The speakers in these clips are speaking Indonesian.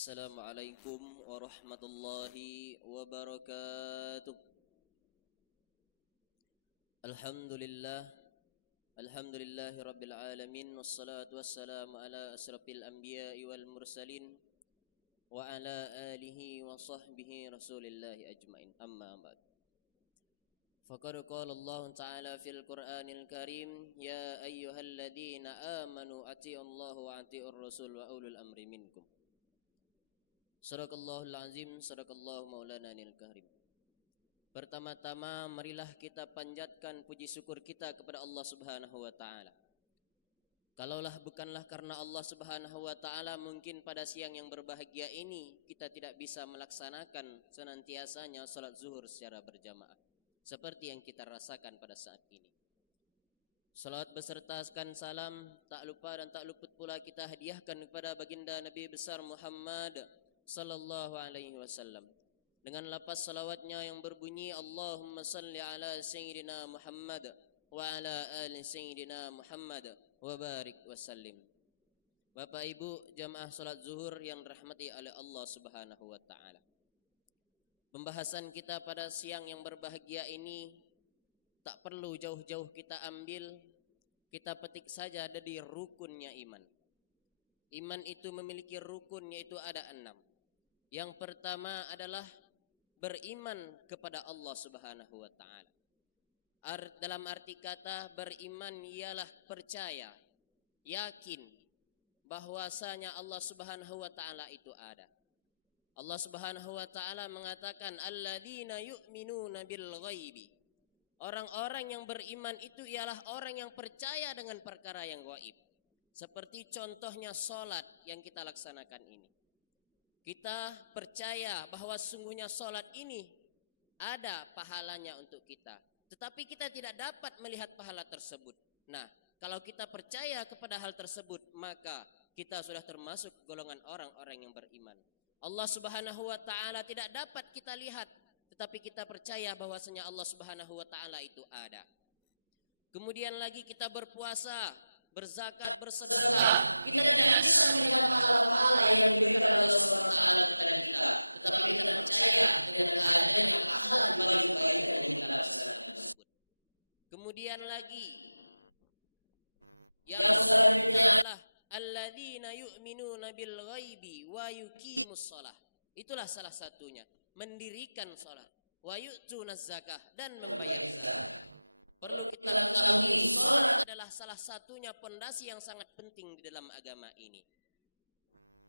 Assalamualaikum warahmatullahi wabarakatuh. Alhamdulillahi rabbil alamin, wassalatu wassalamu ala asrafil anbiya'i wal mursalin wa ala alihi wa sahbihi rasulillahi ajmain, amma ba'd. Faqad qala Allah ta'ala fil Qur'anil Karim, ya ayyuhalladzina amanu atii'ullaha wa atii'ur rasul wa ulul amri minkum. Sadaqallahul azim, sadaqallahu maulana nil karim. Pertama-tama marilah kita panjatkan puji syukur kita kepada Allah Subhanahu wa taala. Kalaulah bukanlah karena Allah Subhanahu wa taala, mungkin pada siang yang berbahagia ini kita tidak bisa melaksanakan senantiasanya salat zuhur secara berjamaah seperti yang kita rasakan pada saat ini. Salat besertakan salam tak lupa dan tak luput pula kita hadiahkan kepada baginda Nabi besar Muhammad sallallahu alaihi wasallam dengan lafaz salawatnya yang berbunyi Allahumma salli ala sayyidina Muhammad wa ala ali sayyidina Muhammad wa barik wa sallim. Bapak Ibu jamaah salat zuhur yang dirahmati oleh Allah Subhanahu wa taala. Pembahasan kita pada siang yang berbahagia ini tak perlu jauh-jauh kita ambil, kita petik saja dari rukunnya iman. Iman itu memiliki rukun, yaitu ada 6. Yang pertama adalah beriman kepada Allah Subhanahu wa taala. Dalam arti kata beriman ialah percaya, yakin bahwasanya Allah Subhanahu wa taala itu ada. Allah Subhanahu wa taala mengatakan alladzina yu'minuna bil ghaibi. Orang-orang yang beriman itu ialah orang yang percaya dengan perkara yang gaib. Seperti contohnya salat yang kita laksanakan ini. Kita percaya bahwa sungguhnya salat ini ada pahalanya untuk kita, tetapi kita tidak dapat melihat pahala tersebut. Nah, kalau kita percaya kepada hal tersebut, maka kita sudah termasuk golongan orang-orang yang beriman. Allah Subhanahu wa taala tidak dapat kita lihat, tetapi kita percaya bahwasanya Allah Subhanahu wa taala itu ada. Kemudian lagi kita berpuasa, berzakat, bersedekah. Kita tidak bisa melihat pahala-pahala yang diberikan oleh Allah Subhanahu wa taala kepada kita, tetapi kita percaya dengan adanya pahala bagi kebaikan yang kita laksanakan tersebut. Kemudian lagi yang selanjutnya adalah alladzina yu'minuna bil ghaibi wa yuqimus shalah. Itulah salah satunya, mendirikan salat, wa yu'tunaz zakah, dan membayar zakat. Perlu kita ketahui, salat adalah salah satunya pondasi yang sangat penting di dalam agama ini.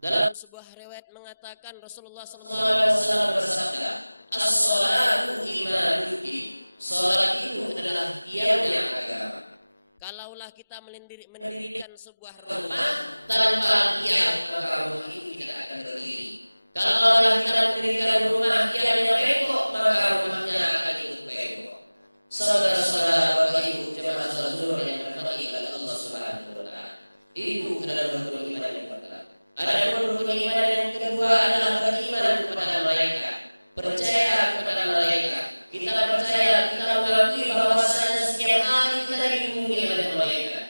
Dalam sebuah riwayat mengatakan Rasulullah sallallahu alaihi wasallam bersabda, "As-shalatu imaduddin." Salat itu adalah tiangnya agama. Kalaulah kita mendirikan sebuah rumah tanpa tiang, maka rumah itu tidak akan berdiri. Kalaulah kita mendirikan rumah tiangnya bengkok, maka rumahnya akan ikut bengkok. Saudara-saudara, Bapak Ibu jemaah salat zuhur yang dirahmati oleh Allah Subhanahu wa taala, itu adalah rukun iman yang pertama. Adapun rukun iman yang kedua adalah beriman kepada malaikat, percaya kepada malaikat. Kita percaya, kita mengakui bahwasanya setiap hari kita dilindungi oleh malaikat.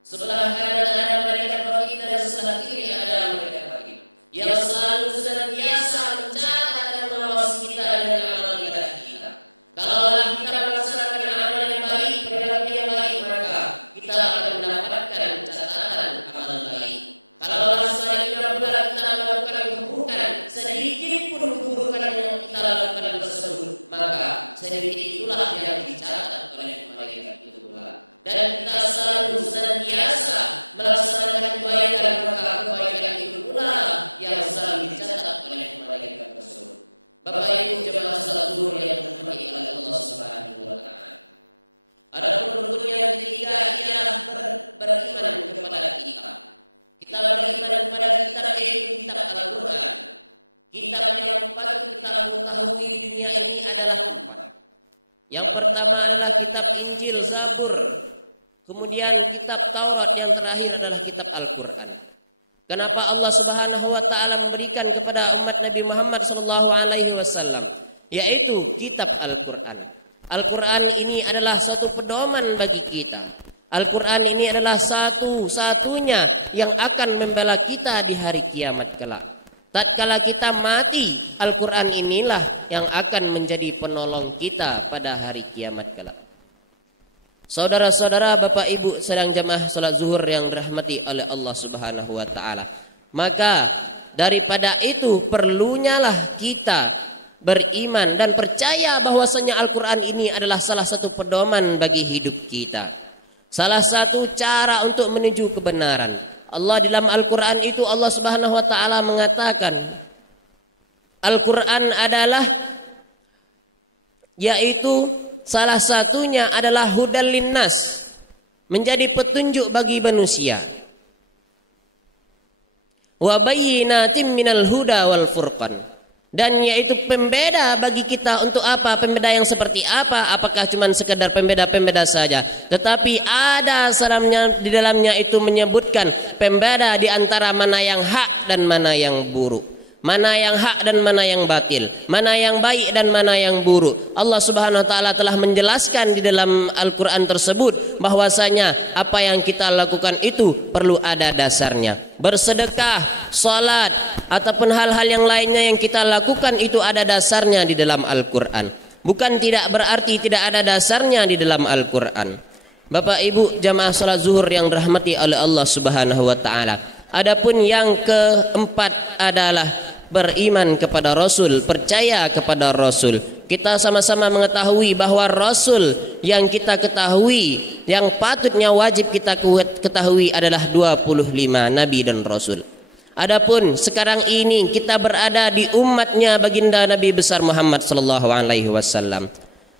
Sebelah kanan ada malaikat raqib dan sebelah kiri ada malaikat raqib yang selalu senantiasa mencatat dan mengawasi kita dengan amal ibadah kita. Kalaulah kita melaksanakan amal yang baik, perilaku yang baik, maka kita akan mendapatkan catatan amal baik. Kalaulah sebaliknya pula kita melakukan keburukan, sedikit pun keburukan yang kita lakukan tersebut, maka sedikit itulah yang dicatat oleh malaikat itu pula. Dan kita selalu senantiasa melaksanakan kebaikan, maka kebaikan itu pula yang selalu dicatat oleh malaikat tersebut. Bapak Ibu jemaah salat zuhur yang dirahmati oleh Allah Subhanahu wa taala. Adapun rukun yang ketiga ialah beriman kepada kita. Kita beriman kepada kitab, yaitu kitab Al-Qur'an. Kitab yang patut kita ketahui di dunia ini adalah 4. Yang pertama adalah kitab Injil, Zabur. Kemudian kitab Taurat, yang terakhir adalah kitab Al-Qur'an. Kenapa Allah Subhanahu wa taala memberikan kepada Nabi Muhammad sallallahu alaihi wasallam yaitu kitab Al-Qur'an. Al-Qur'an ini adalah satu pedoman bagi kita. Al-Qur'an ini adalah satu-satunya yang akan membela kita di hari kiamat kelak. Tatkala kita mati, Al-Quran inilah yang akan menjadi penolong kita pada hari kiamat kelak. Saudara-saudara, Bapak Ibu sedang jamaah salat zuhur yang dirahmati oleh Allah Subhanahu wa taala. Maka daripada itu perlunya lah kita beriman dan percaya bahwasanya Al-Quran ini adalah salah satu pedoman bagi hidup kita. Salah satu cara untuk menuju kebenaran. Allah dalam Al-Quran itu Allah Subhanahu wa taala mengatakan Al-Quran adalah yaitu salah satunya adalah hudal linnas, menjadi petunjuk bagi manusia. Wa bayyinatin minal huda wal furqan, dan yaitu pembeda bagi kita. Untuk apa? Pembeda yang seperti apa? Apakah cuma sekedar pembeda-pembeda saja? Tetapi ada di dalamnya itu menyebutkan pembeda di antara mana yang hak dan mana yang buruk, mana yang hak dan mana yang batil, mana yang baik dan mana yang buruk. Allah Subhanahu wa taala telah menjelaskan di dalam Al-Qur'an tersebut bahwasanya apa yang kita lakukan itu perlu ada dasarnya. Bersedekah, salat ataupun hal-hal yang lainnya yang kita lakukan itu ada dasarnya di dalam Al-Qur'an. Bukan tidak berarti tidak ada dasarnya di dalam Al-Qur'an. Bapak Ibu jamaah salat zuhur yang dirahmati oleh Allah Subhanahu wa taala. Adapun yang keempat adalah beriman kepada Rasul, percaya kepada Rasul. Kita sama-sama mengetahui bahwa Rasul yang kita ketahui, yang patutnya wajib kita ketahui adalah 25 Nabi dan Rasul. Adapun sekarang ini kita berada di umatnya baginda Nabi besar Muhammad sallallahu alaihi wasallam.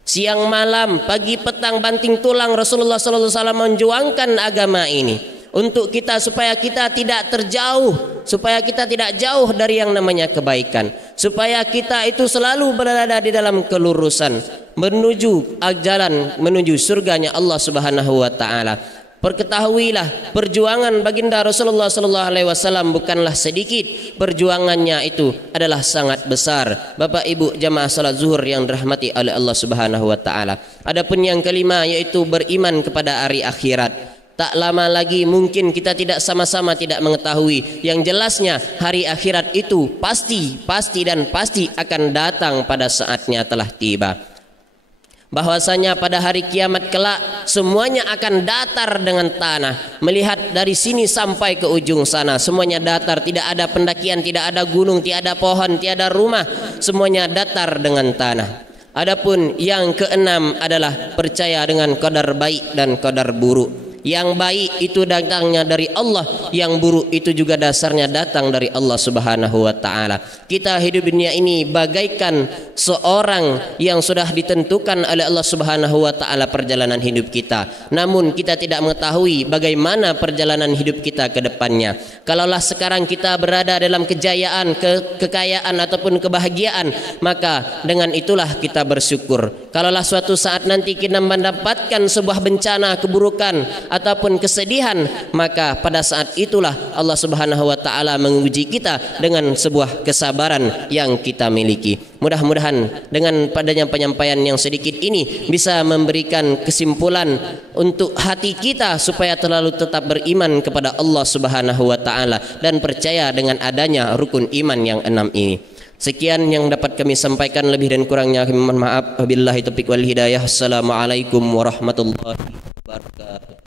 Siang malam, pagi petang, banting tulang Rasulullah sallallahu alaihi wasallam menjuangkan agama ini untuk kita supaya kita tidak terjauh, supaya kita tidak jauh dari yang namanya kebaikan, supaya kita itu selalu berada di dalam kelurusan menuju jalan menuju surganya Allah Subhanahu wa taala. Perketahuilah perjuangan baginda Rasulullah sallallahu alaihi wasallam bukanlah sedikit, perjuangannya itu adalah sangat besar. Bapak Ibu jamaah salat zuhur yang dirahmati oleh Allah Subhanahu wa taala. Adapun yang kelima yaitu beriman kepada hari akhirat. Tak lama lagi mungkin kita tidak sama-sama tidak mengetahui. Yang jelasnya hari akhirat itu pasti akan datang pada saatnya telah tiba. Bahwasanya pada hari kiamat kelak semuanya akan datar dengan tanah. Melihat dari sini sampai ke ujung sana semuanya datar, tidak ada pendakian, tidak ada gunung, tidak ada pohon, tidak ada rumah, semuanya datar dengan tanah. Adapun yang keenam adalah percaya dengan qadar baik dan qadar buruk. Yang baik itu datangnya dari Allah, yang buruk itu juga dasarnya datang dari Allah Subhanahu wa taala. Kita hidup dunia ini bagaikan seorang yang sudah ditentukan oleh Allah Subhanahu wa taala perjalanan hidup kita. Namun kita tidak mengetahui bagaimana perjalanan hidup kita ke depannya. Kalaulah sekarang kita berada dalam kejayaan, kekayaan ataupun kebahagiaan, maka dengan itulah kita bersyukur. Kalaulah suatu saat nanti kita mendapatkan sebuah bencana, keburukan ataupun kesedihan, maka pada saat itulah Allah Subhanahu wa taala menguji kita dengan sebuah kesabaran yang kita miliki. Mudah-mudahan dengan padanya penyampaian yang sedikit ini bisa memberikan kesimpulan untuk hati kita supaya terlalu tetap beriman kepada Allah Subhanahu wa taala dan percaya dengan adanya rukun iman yang 6 ini. Sekian yang dapat kami sampaikan, lebih dan kurangnya kami mohon maaf. Wabillahi taufiq wal hidayah. Assalamualaikum warahmatullahi wabarakatuh.